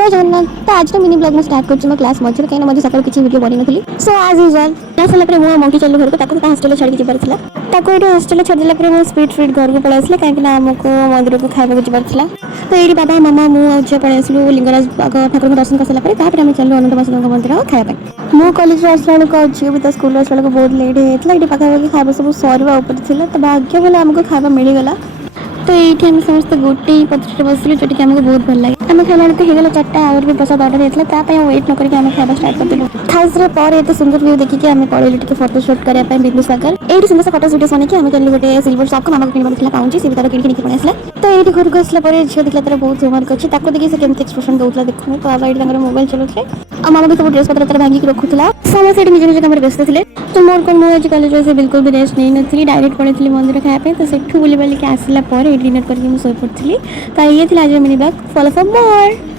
जय जगन्नाथ। तो आज मिनी ब्लॉग में स्टार्ट कर क्लास मझे कहीं मझे सकाल किसी वीडियो बनी नी सो आज यूजुअल क्लास होला मुझे मंकी चलू घर को हॉस्टेल छाड़ी जबार ये हॉस्टेल छाड़देला स्पीड स्पीड घर को पलैस कहीं आमको मंदिर को खावा जबार तो ये बाबा मामा मुझे पलि आसलू लिंगराज ठाकुर दर्शन कर सारापर आम चलू अनंत बासुदेव मंदिर खाया मो कॉलेज आसला झील भी स्कूल आसला बहुत लेट होता है पाखापाखि खावा सब सरवा तो भाग्य भले आमको खावा मिलगला तो ये आम समस्त गोटे पत्र बसलु जो कि आमको बहुत भल लगे आम खाला होगा 4टा आवर भी प्रसाद ऑर्डर होता है वेट नक खावा स्टार्ट करदेलु खास पर एत सुंदर व्यू देखिए आम पड़ेलु टे फोटो सुट करने बिंदुसागर ये सुंदर फोटो वीडियो बन के चलू गोटे सिल्वर शॉप को मामा को किणवा पाऊँ सी तार कि पड़े आसला तो ये घर को आसला झील देखला तार बहुत होमवर्क अच्छी देखिए से केमती एक्सप्रेशन दूसरा देखो तो बाबा ये मोबाइल चलाते और मामा भी सब ड्रेस पत्र भांगिक रखुला समस्त निज निज काम व्यस्त थे तो मोर कौन मुझे कॉलेज से बिल्कुल भी रेस्ट नहीं नी डायरेक्ट पड़े मंदिर खायापी तो सेठू बुली बालिक आसला डिनर करके मुझे शोई पड़ी तो ये आज mini blog follow for more.